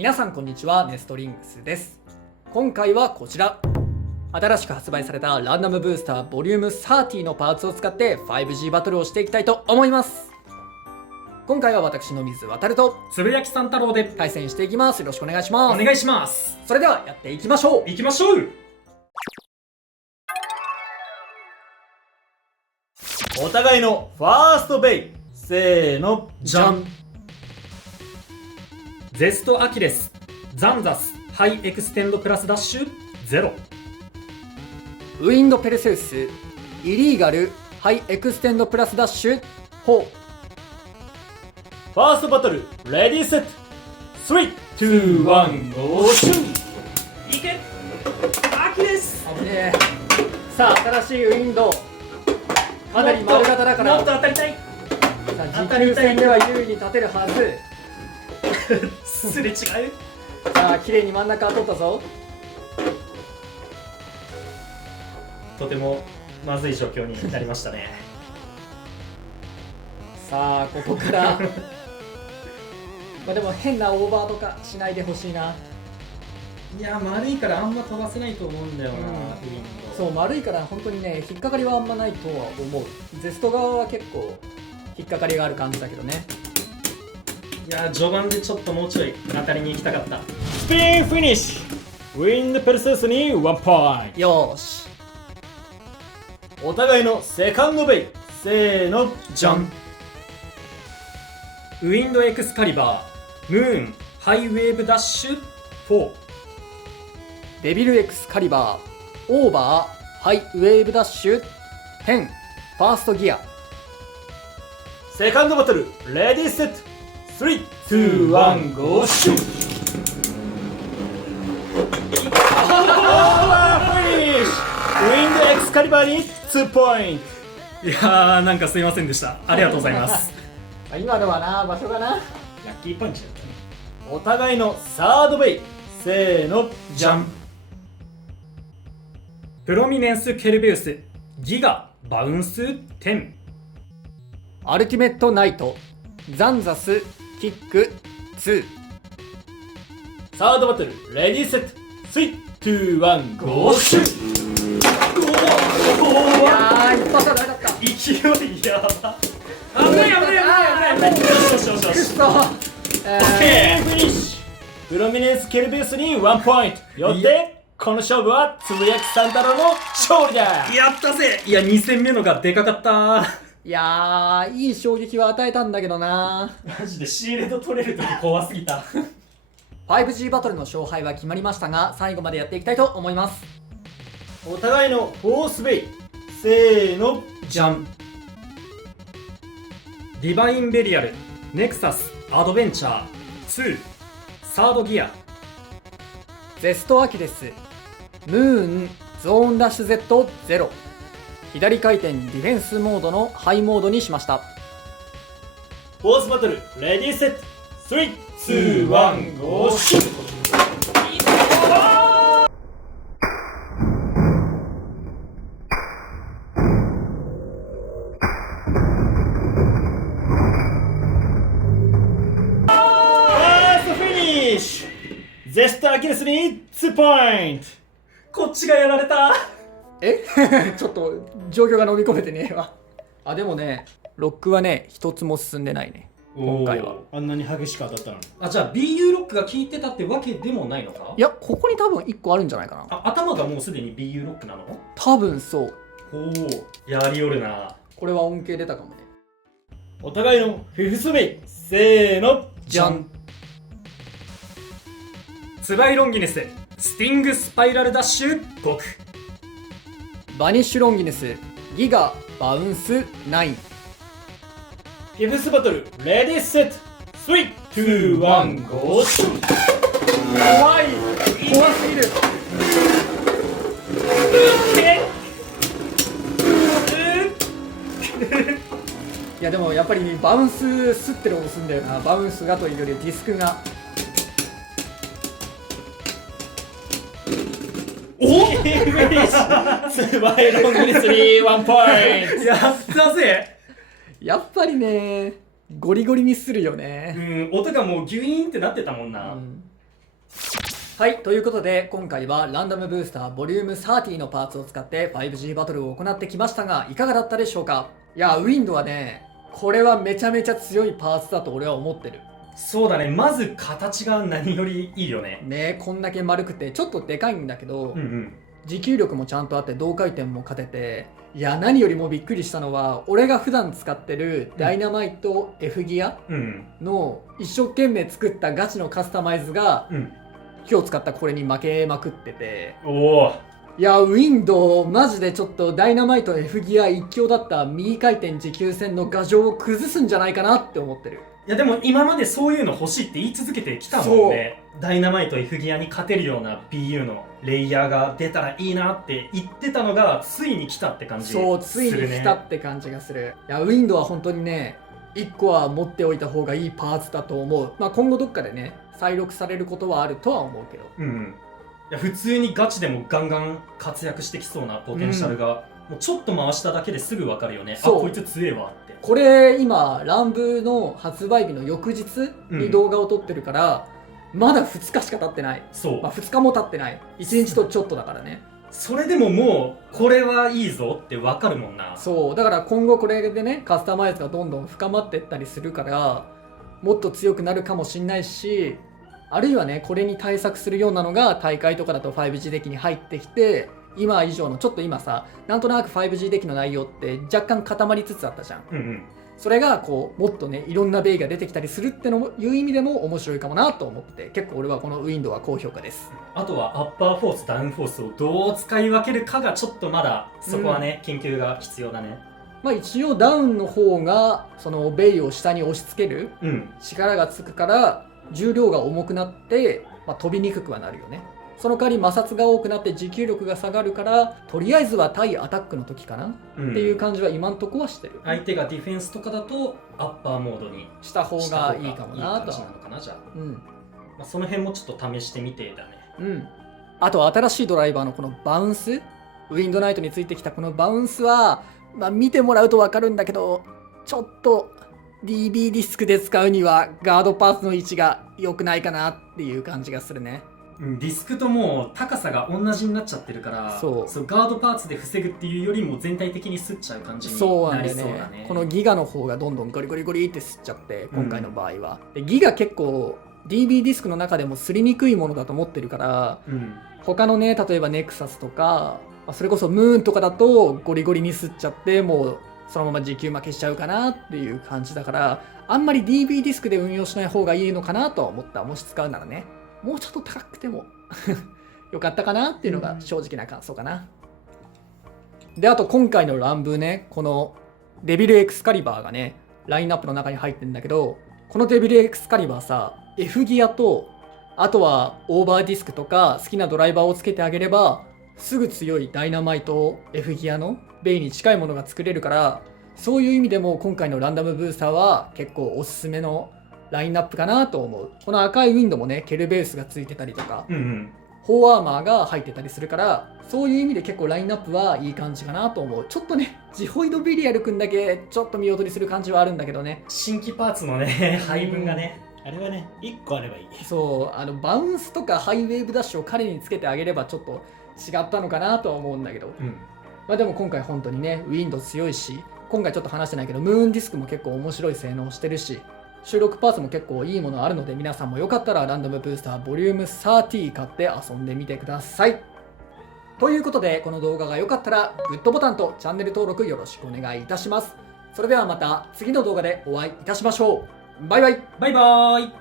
皆さんこんにちは、ネストリングスです。今回はこちら、新しく発売されたランダムブースターボリューム30のパーツを使って 5G バトルをしていきたいと思います。今回は私の水渡るとつぶやきさん太郎で対戦していきます。よろしくお願いします。お願いします。それではやっていきましょう。行きましょう。お互いのファーストベイ、せーの、じゃん。ゼストアキレスザンザスハイエクステンドプラスダッシュ0。ウィンドペルセウスイリーガルハイエクステンドプラスダッシュ4。ファーストバトル、レディーセット、3、2、1、ゴーシュー。いけアキレス。危ねえ。さあ、新しいウィンドかなり丸型だからもっと当たりたい。さあ、持久戦では優位に立てるはず。すれ違う。さあ、綺麗に真ん中取ったぞ。とてもまずい状況になりましたね。さあ、ここからまあでも変なオーバーとかしないでほしいな。いや丸いからあんま飛ばせないと思うんだよな、うんウィンド。そう、丸いから本当にね、引っかかりはあんまないとは思う。ゼスト側は結構引っかかりがある感じだけどね。いや序盤でちょっともうちょい当たりに行きたかった。スピンフィニッシュ。ウィンドペルセウスに1ポイント。よーし、お互いのセカンドベイ、せーの、じゃん。ウィンドエクスカリバームーンハイウェーブダッシュ4。デビルエクスカリバーオーバーハイウェーブダッシュ10。ファーストギア。セカンドバトル、レディーセット、3、2、1、ゴーシュー。オーバーフィニッシュ。ウィンドエクスカリバーに2ポイント。いやーなんかすいませんでした。ありがとうございます。今のはな、場所がな。ラッキーパンチだったね。お互いのサードベイ、せーの、じゃん。プロミネンスケルベウスギガバウンス10。アルティメットナイトザンザスキック2。サードバトル、レディーセット、3、2、1、ゴーシュー。いやー、一発はダメだった。勢いやば。危ない危ない危ない危ない。よしよしよしよし。くっそー。フィニッシュ。プロミネンスケルベウスに1ポイント。よってこの勝負はつぶやきさん太郎の勝利だ。やったぜ。いや2戦目のがでかかった。いやー、いい衝撃は与えたんだけどな。マジでシーレド取れるとき怖すぎた。 5G バトルの勝敗は決まりましたが、最後までやっていきたいと思います。お互いのフォースベイ、せーの、じゃん。ディバインベリアルネクサスアドベンチャー2。サードギア。ゼストアキレスムーンゾーンダッシュ Z0。 左回転ディフェンスモードのハイモードにしました。フォースバトル、レディーセット、3、2、1、ゴーシュー。ゼストアキレスに2ポイント。こっちがやられた。えちょっと状況が飲み込めてねえわ。あ、でもね、ロックはね、一つも進んでないね、今回は。あんなに激しく当たったのに。あ、じゃあ BU ロックが効いてたってわけでもないのか。いや、ここに多分1個あるんじゃないかな。あ、頭がもうすでに BU ロックなの。多分そう。おお、やりよるな。これは恩恵出たかもね。お互いのフィフスベイ、せーの、じゃん。ツバイロンギネススティングスパイラルダッシュ5。バニッシュロンギネスギガバウンス9。フィフスバトル、レディーセット、3、2、1、ゴーシュー。怖い、怖すぎる。いやでもやっぱりバウンスすってる押すんだよな。バウンスがというよりディスクが。おっツバイロンギネスに1ポイント。やったぜ。やっぱりね、ゴリゴリにするよね。音がもうギュイーンってなってたもんな。はい、ということで今回はランダムブースターボリューム30のパーツを使って 5G バトルを行ってきましたがいかがだったでしょうか。いやウィンドはねこれはめちゃめちゃ強いパーツだと俺は思ってる。そうだね、まず形が何よりいいよね。ねこんだけ丸くてちょっとでかいんだけど、うん持久力もちゃんとあって同回転も勝てて、いや何よりもびっくりしたのは俺が普段使ってるダイナマイト F ギアの一生懸命作ったガチのカスタマイズが今日使ったこれに負けまくってて、おお、いやウィンドウマジでちょっとダイナマイト F ギア一強だった右回転持久戦の牙城を崩すんじゃないかなって思ってる。いやでも今までそういうの欲しいって言い続けてきたもんね。ダイナマイト F ギアに勝てるような BU のレイヤーが出たらいいなって言ってたのがついに来たって感じするね。そうついに来たって感じがする。いやウィンドウは本当にね1個は持っておいた方がいいパーツだと思う。まあ今後どっかでね再録されることはあるとは思うけど、いや普通にガチでもガンガン活躍してきそうなポテンシャルが、もうちょっと回しただけですぐ分かるよね。あこいつ強えわって。これ今ランブの発売日の翌日に動画を撮ってるから、まだ2日しか経ってない。そう、まあ、2日も経ってない。1日とちょっとだからね。それでももうこれはいいぞって分かるもんな。そうだから今後これでねカスタマイズがどんどん深まっていったりするからもっと強くなるかもしんないし、あるいはねこれに対策するようなのが大会とかだと 5G デッキに入ってきて、今以上のちょっと今さなんとなく 5G デッキの内容って若干固まりつつあったじゃん。それがこうもっとねいろんなベイが出てきたりするってのいう意味でも面白いかもなと思って結構俺はこのウィンドウは高評価です。あとはアッパーフォースダウンフォースをどう使い分けるかがちょっとまだそこはね、研究が必要だね。まあ一応ダウンの方がそのベイを下に押し付ける力がつくから重量が重くなって、まあ、飛びにくくはなるよね。その代わり摩擦が多くなって持久力が下がるからとりあえずは対アタックの時かな、っていう感じは今んとこはしてる。相手がディフェンスとかだとアッパーモードにした方がいいかもなと。いい感じなのかなじゃあ、まあ、その辺もちょっと試してみてだね。あと新しいドライバーのこのバウンス、ウィンドナイトについてきたこのバウンスは、まあ、見てもらうと分かるんだけどちょっと DB ディスクで使うにはガードパーツの位置が良くないかなっていう感じがするね。ディスクともう高さが同じになっちゃってるから、そうガードパーツで防ぐっていうよりも全体的に吸っちゃう感じになりそうだね。このギガの方がどんどんゴリゴリゴリって吸っちゃって今回の場合は、でギガ結構 DB ディスクの中でも吸りにくいものだと思ってるから、他のね例えばネクサスとかそれこそムーンとかだとゴリゴリに吸っちゃってもうそのまま持久負けしちゃうかなっていう感じだから、あんまり DB ディスクで運用しない方がいいのかなとは思った。もし使うならねもうちょっと高くてもよかったかなっていうのが正直な感想かな。であと今回のランブーねこのデビルエクスカリバーがねラインナップの中に入ってるんだけど、このデビルエクスカリバーさ F ギアとあとはオーバーディスクとか好きなドライバーをつけてあげればすぐ強いダイナマイト F ギアのベイに近いものが作れるから、そういう意味でも今回のランダムブースターは結構おすすめのラインナップかなと思う。この赤いウィンドもねケルベースがついてたりとか、フォーアーマーが入ってたりするから、そういう意味で結構ラインナップはいい感じかなと思う。ちょっとねジホイドビリアルくんだけちょっと見劣りする感じはあるんだけどね、新規パーツのね配分がね、あれはね1個あればいい。そうバウンスとかハイウェーブダッシュを彼につけてあげればちょっと違ったのかなとは思うんだけど、まあでも今回本当にねウィンド強いし、今回ちょっと話してないけどムーンディスクも結構面白い性能をしてるし、収録パーツも結構いいものあるので、皆さんもよかったらランダムブースターボリューム30買って遊んでみてください。ということでこの動画が良かったらグッドボタンとチャンネル登録よろしくお願いいたします。それではまた次の動画でお会いいたしましょう。バイバイ。バイバーイ。